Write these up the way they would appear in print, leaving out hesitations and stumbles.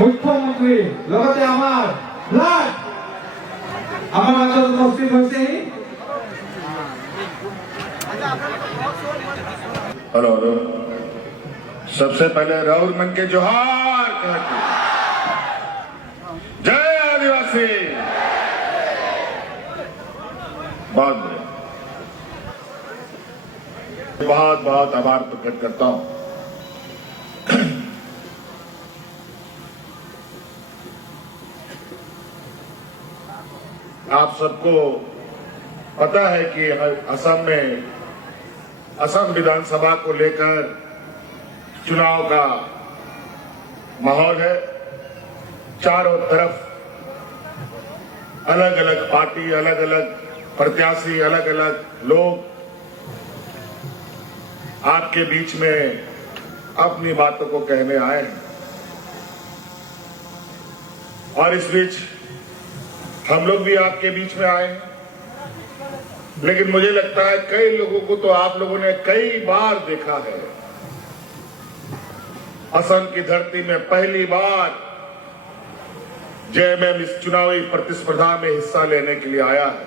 মুখ্যমন্ত্রী লগতে আমার লাট আমার মাজত উপস্থিত হৈছে। हेलो हेलो, सबसे पहले राहुल मन के जोहार कहते जय आदिवासी। बहुत बहुत बहुत आभार प्रकट करता हूं। आप सबको पता है कि असम में असम विधानसभा को लेकर चुनाव का माहौल है। चारों तरफ अलग अलग पार्टी, अलग अलग प्रत्याशी, अलग अलग लोग आपके बीच में अपनी बातों को कहने आए हैं और इस बीच हम लोग भी आपके बीच में आए हैं। लेकिन मुझे लगता है कई लोगों को तो आप लोगों ने कई बार देखा है। असम की धरती में पहली बार जेएमएम इस चुनावी प्रतिस्पर्धा में हिस्सा लेने के लिए आया है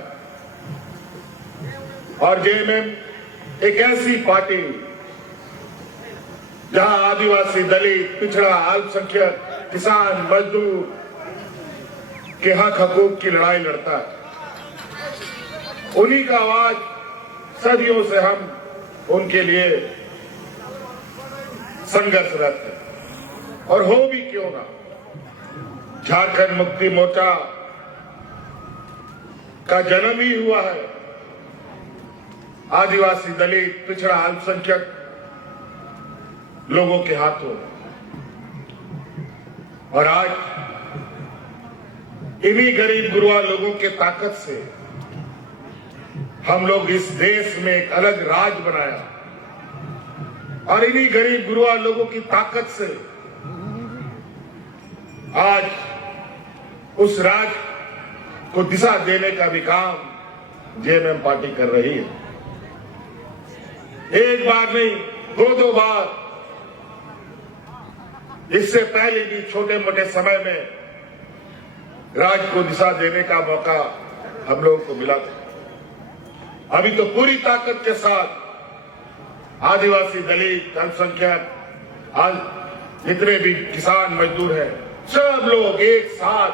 और जेएमएम एक ऐसी पार्टी जहां आदिवासी, दलित, पिछड़ा, अल्पसंख्यक, किसान, मजदूर के हक हकूक की लड़ाई लड़ता है। उन्हीं का आवाज सदियों से हम उनके लिए संघर्षरत है और हो भी क्यों ना। झारखंड मुक्ति मोर्चा का जन्म ही हुआ है आदिवासी, दलित, पिछड़ा, अल्पसंख्यक लोगों के हाथों और आज इन्हीं गरीब गुरुआ लोगों के ताकत से हम लोग इस देश में एक अलग राज बनाया और इन्हीं गरीब गुरुआ लोगों की ताकत से आज उस राज को दिशा देने का भी काम जेएमएम पार्टी कर रही है। एक बार नहीं, दो बार इससे पहले भी छोटे मोटे समय में राज को दिशा देने का मौका हम लोगों को मिला था। अभी तो पूरी ताकत के साथ आदिवासी, दलित, अल्पसंख्यक, जितने भी किसान, मजदूर हैं, सब लोग एक साथ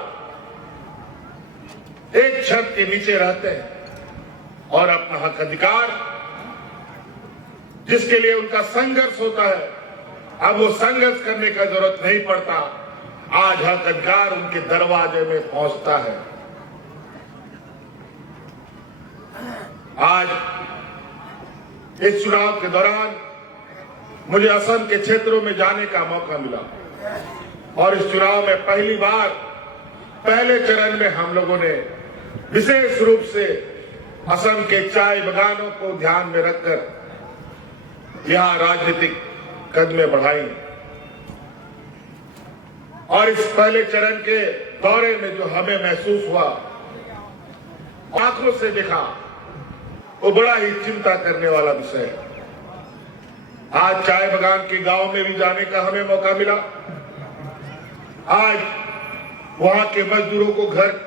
एक छत के नीचे रहते हैं और अपना हक अधिकार जिसके लिए उनका संघर्ष होता है, अब वो संघर्ष करने का जरूरत नहीं पड़ता। आज हक अधिकार उनके दरवाजे में पहुंचता है। आज इस चुनाव के दौरान मुझे असम के क्षेत्रों में जाने का मौका मिला और इस चुनाव में पहली बार पहले चरण में हम लोगों ने विशेष रूप से असम के चाय बागानों को ध्यान में रखकर यहां राजनीतिक कदमें बढ़ाई और इस पहले चरण के दौरे में जो हमें महसूस हुआ, आंखों से देखा, वो बड़ा ही चिंता करने वाला विषय है। आज चाय बागान के गांव में भी जाने का हमें मौका मिला। आज वहां के मजदूरों को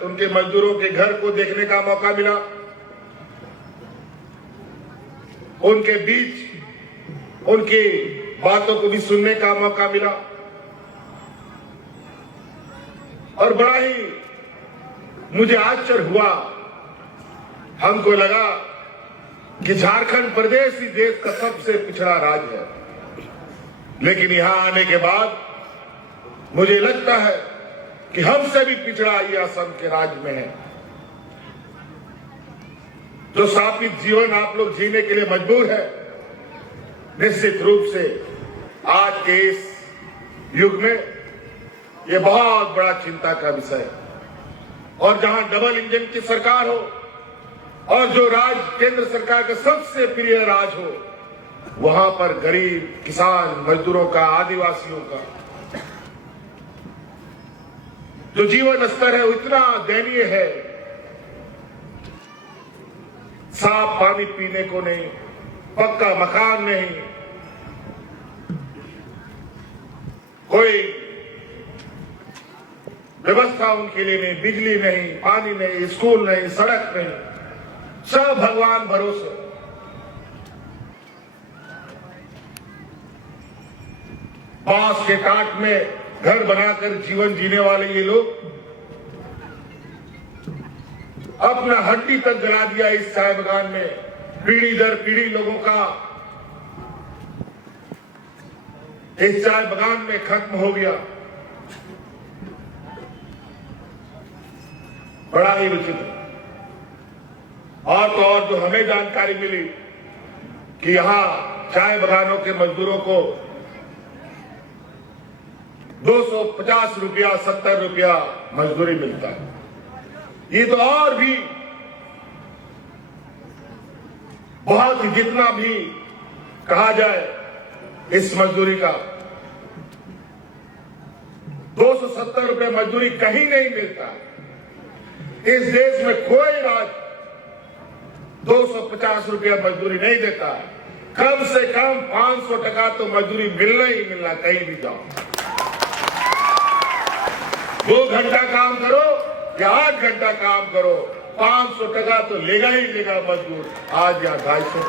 उनके मजदूरों के घर को देखने का मौका मिला। उनके बीच उनकी बातों को भी सुनने का मौका मिला और बड़ा ही मुझे आश्चर्य हुआ। हमको लगा कि झारखंड प्रदेश ही देश का सबसे पिछड़ा राज्य है, लेकिन यहां आने के बाद मुझे लगता है कि हमसे भी पिछड़ा ये असम के राज्य में है। जो शापित जीवन आप लोग जीने के लिए मजबूर है, निश्चित रूप से आज के इस युग में ये बहुत बड़ा चिंता का विषय है। और जहां डबल इंजन की सरकार हो और जो राज केंद्र सरकार का सबसे प्रिय राज हो, वहां पर गरीब किसान मजदूरों का, आदिवासियों का जो जीवन स्तर है वो इतना दयनीय है। साफ पानी पीने को नहीं, पक्का मकान नहीं, कोई व्यवस्था उनके लिए नहीं, बिजली नहीं, पानी नहीं, स्कूल नहीं, सड़क नहीं, सब भगवान भरोसे। बांस के काट में घर बनाकर जीवन जीने वाले ये लोग अपना हड्डी तक जला दिया इस चाय बागान में। पीढ़ी दर पीढ़ी लोगों का इस चाय बागान में खत्म हो गया। बड़ा ही विचित्र। और तो और जो हमें जानकारी मिली कि यहां चाय बागानों के मजदूरों को 250 रुपया, 70 रुपया मजदूरी मिलता है। ये तो और भी बहुत ही, जितना भी कहा जाए इस मजदूरी का, 270 रुपये मजदूरी कहीं नहीं मिलता। इस देश में कोई राज्य 250 रुपया मजदूरी नहीं देता। कम से कम 500 टका तो मजदूरी मिलना ही मिलना, कहीं भी जाओ। 2 घंटा काम करो या 8 घंटा काम करो, 500 टका तो लेगा ही लेगा मजदूर, आज या 250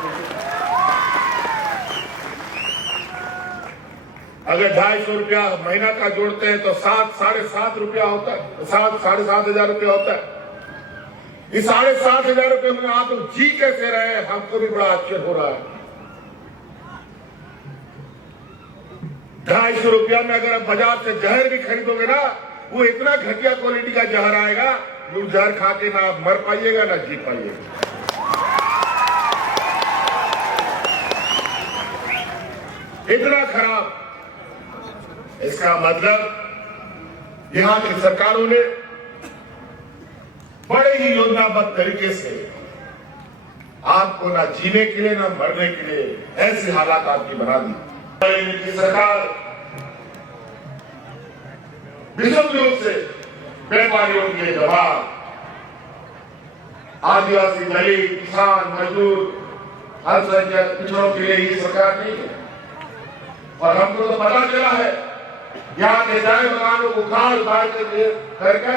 अगर 250 रुपया महीना का जोड़ते हैं तो 7-7.5 रुपया होता है, 7-7.5 रुपया होता है। इस 7.5 रुपये में आप तो जी कैसे रहे, हमको भी बड़ा आश्चर्य हो रहा है। 250 रुपया में अगर आप बाजार से जहर भी खरीदोगे ना, वो इतना घटिया क्वालिटी का जहर आएगा, लोग जहर खा के ना मर पाइएगा ना जी पाइएगा। इतना खराब। इसका मतलब यहां की सरकारों ने बड़े ही योजनाबद्ध तरीके से आपको ना जीने के लिए ना मरने के लिए ऐसी हालात आपकी बना दी। इनकी सरकार विशुद्ध रूप से व्यापारियों के लिए जवाब, आदिवासी, दलित, किसान, मजदूर, अल्पसंख्यक पिछड़ों के लिए ये सरकार नहीं है। और हमको तो पता चला है यहाँ के चाय बागानों को खाल उतार करके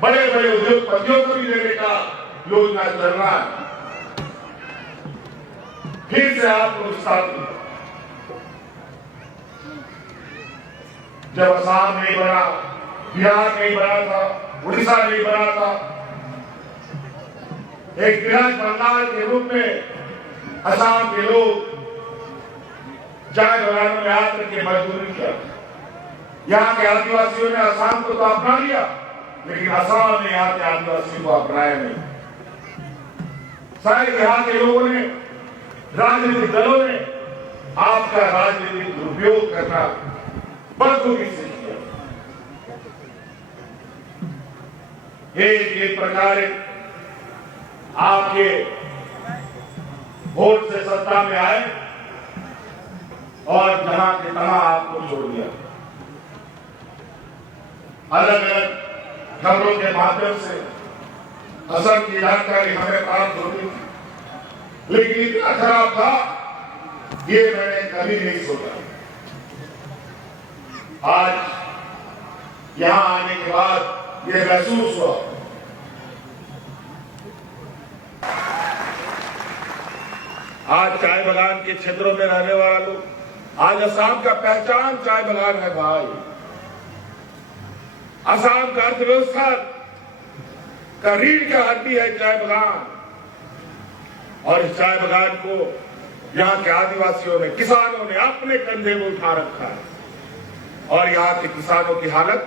बड़े बड़े उद्योगपतियों को भी देने का योजना चल रहा है। फिर से आपको विस्तार दिया। जब असम नहीं बना, बिहार नहीं बना था, उड़ीसा नहीं बना था, एक बृहद बंगाल के रूप में असम के लोग चाय बागानों में आकर के मजदूरी किया। यहाँ के आदिवासियों ने असम को तो अपना लिया, लेकिन असम ने यहाँ के आदिवासियों को अपनाया नहीं। शायद यहाँ के लोगों ने, राजनीतिक दलों ने आपका राजनीतिक दुरुपयोग करना बखूबी से किया। एक प्रकार आपके वोट से सत्ता में आए और जहां के तहां आपको छोड़ दिया। अलग अलग खबरों के माध्यम से असम की जानकारी हमें प्राप्त होती थी, लेकिन इतना खराब था ये मैंने कभी नहीं सोचा। आज यहां आने के बाद ये महसूस हुआ। आज चाय बागान के क्षेत्रों में रहने वाला लोग, आज असम का पहचान चाय बागान है भाई। असम का अर्थव्यवस्था का रीढ़ का हड्डी है चाय बागान। और इस चाय बागान को यहाँ के आदिवासियों ने, किसानों ने अपने कंधे में उठा रखा है। और यहाँ के किसानों की हालत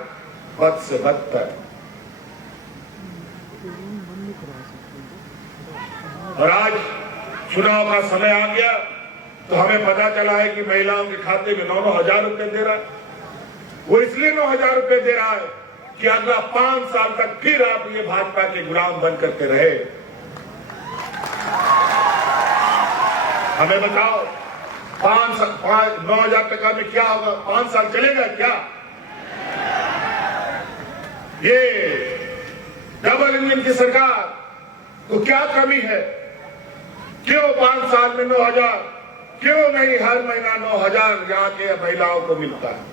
बद से बदतर। और आज चुनाव का समय आ गया तो हमें पता चला है कि महिलाओं के खाते में 9-9 हजार रुपए दे रहा है। वो इसलिए 9 हजार रुपए दे रहा है कि अगला 5 साल तक फिर आप ये भाजपा के गुलाम बन करके रहे। हमें बताओ, 9,000 टका में क्या होगा? 5 साल चलेगा क्या? ये डबल इंजन की सरकार को क्या कमी है? क्यों 5 साल में 9,000? क्यों नहीं हर महीना 9,000 यहाँ के महिलाओं को मिलता है?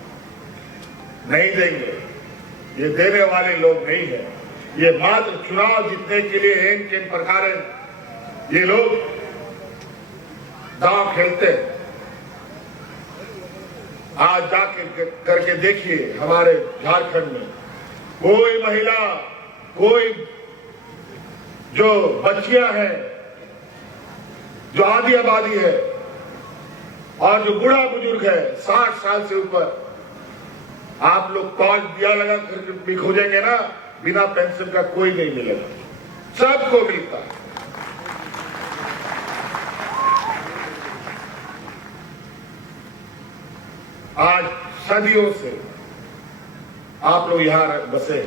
नहीं देंगे, ये देने वाले लोग नहीं है। ये मात्र चुनाव जीतने के लिए इन किन प्रकार ये लोग दांव खेलते हैं। आज जाके करके देखिए हमारे झारखंड में कोई महिला, कोई जो बच्चियां हैं, जो आधी आबादी है और जो बूढ़ा बुजुर्ग है 60 साल से ऊपर, आप लोग 5 दिया लगा करके भी खोजेंगे ना, बिना पेंशन का कोई नहीं मिलेगा, सबको मिलता है। आज सदियों से आप लोग यहां बसे।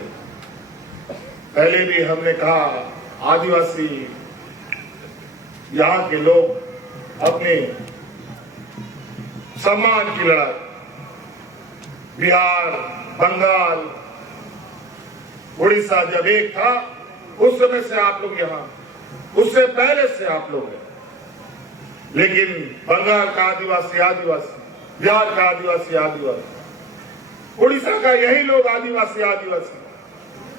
पहले भी हमने कहा आदिवासी यहां के लोग अपने सम्मान की लड़ाई बिहार, बंगाल, उड़ीसा जब एक था उस समय से आप लोग यहां, उससे पहले से आप लोग हैं। लेकिन बंगाल का आदिवासी आदिवासी, बिहार का आदिवासी आदिवासी, उड़ीसा का यही लोग आदिवासी आदिवासी,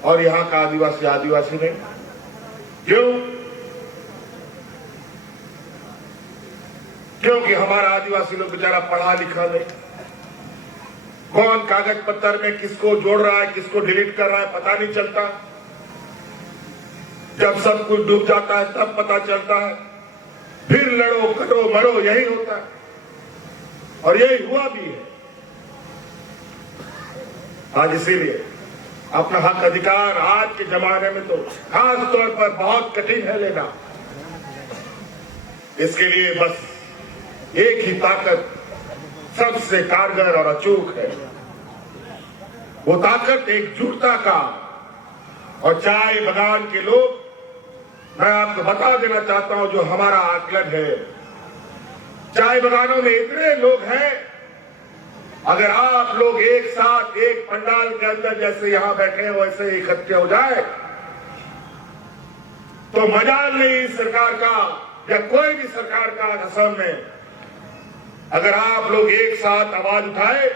और यहां का आदिवासी आदिवासी नहीं। क्यों? क्योंकि हमारा आदिवासी लोग बेचारा पढ़ा लिखा नहीं। कौन कागज पत्तर में किसको जोड़ रहा है, किसको डिलीट कर रहा है, पता नहीं चलता। जब सब कुछ डूब जाता है तब पता चलता है। फिर लड़ो करो मरो, यही होता है और यही हुआ भी है। आज इसीलिए अपना हक अधिकार आज के जमाने में तो खास तौर पर बहुत कठिन है लेना। इसके लिए बस एक ही ताकत सबसे कारगर और अचूक है, वो ताकत एकजुटता का। और चाय बगान के लोग, मैं आपको बता देना चाहता हूं जो हमारा आकलन है, चाय बगानों में इतने लोग हैं, अगर आप लोग एक साथ एक पंडाल के अंदर जैसे यहां बैठे हैं वैसे इकट्ठे हो जाए तो मजाल नहीं सरकार का या कोई भी सरकार का असम में। अगर आप लोग एक साथ आवाज उठाए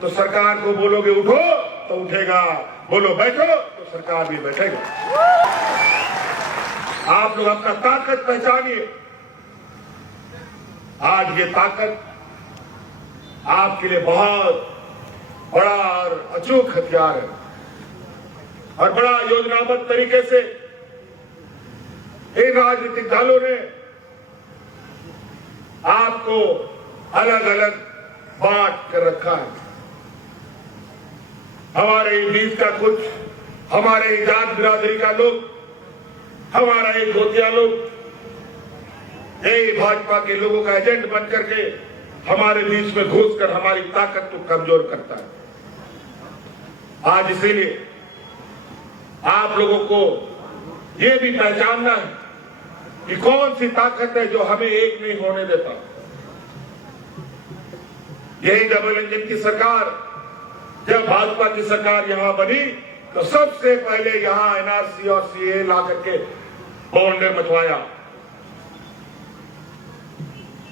तो सरकार को बोलोगे उठो तो उठेगा, बोलो बैठो तो सरकार भी बैठेगा। आप लोग अपना ताकत पहचानिए। आज ये ताकत आपके लिए बहुत बड़ा और अचूक हथियार है और बड़ा योजनाबद्ध तरीके से इन राजनीतिक दलों ने आपको अलग अलग बांट कर रखा है। हमारे बीच का कुछ, हमारे जात बिरादरी का लोग, हमारा एक गोतिया लोग, यही भाजपा के लोगों का एजेंट बन करके हमारे बीच में घुसकर हमारी ताकत को कमजोर करता है। आज इसीलिए आप लोगों को यह भी पहचानना है कि कौन सी ताकत है जो हमें एक नहीं होने देता। यही डबल इंजन की सरकार, जब भाजपा की सरकार यहां बनी तो सबसे पहले यहां एनआरसी और सीए ला करके बौंडे मचवाया।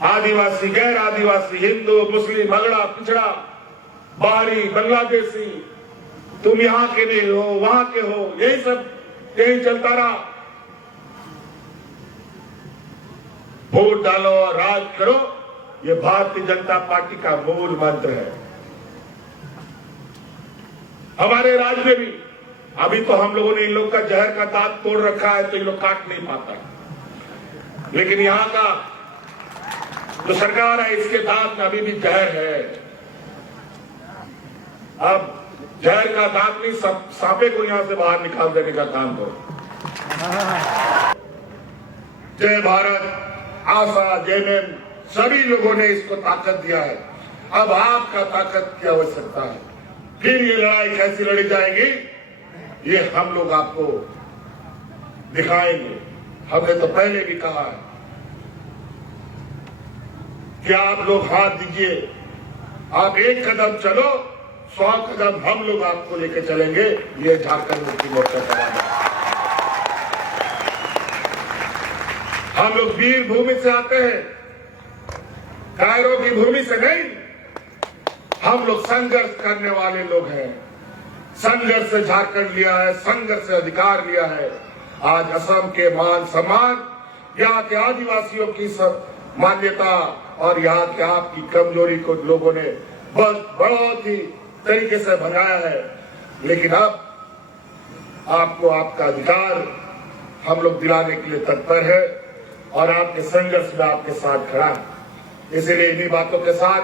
आदिवासी, गैर आदिवासी, हिंदू, मुस्लिम, अगड़ा, पिछड़ा, बाहरी, बांग्लादेशी, तुम यहां के नहीं हो, वहां के हो, यही सब यही चलता रहा। वोट डालो और राज करो, ये भारतीय जनता पार्टी का मूल मंत्र है। हमारे राज्य में भी अभी तो हम लोगों ने इन लोग का जहर का दांत तोड़ रखा है तो ये लोग काट नहीं पाता, लेकिन यहां का जो सरकार है इसके दांत में अभी भी जहर है। अब जहर का दांत नहीं, सांपे को यहां से बाहर निकाल देने का काम करो। जय भारत, आशा, जयमेम, सभी लोगों ने इसको ताकत दिया है। अब आपका ताकत की आवश्यकता है। फिर ये लड़ाई कैसी लड़ी जाएगी ये हम लोग आपको दिखाएंगे। हमने तो पहले भी कहा है कि आप लोग हाथ दीजिए, आप एक कदम चलो, 100 कदम हम लोग आपको लेके चलेंगे। ये झारखंड मुक्ति मोर्चा का वादा है। हम लोग वीर भूमि से आते हैं, कायरों की भूमि से नहीं। हम लोग संघर्ष करने वाले लोग हैं। संघर्ष से झारखंड लिया है, संघर्ष से अधिकार लिया है। आज असम के मान सम्मान, यहाँ के आदिवासियों की मान्यता और यहाँ के आपकी कमजोरी को लोगों ने बहुत ही तरीके से भगाया है। लेकिन अब आपको आपका अधिकार हम लोग दिलाने के लिए तत्पर है और आपके संघर्ष में आपके साथ खड़ा है। इसलिए इन्हीं बातों के साथ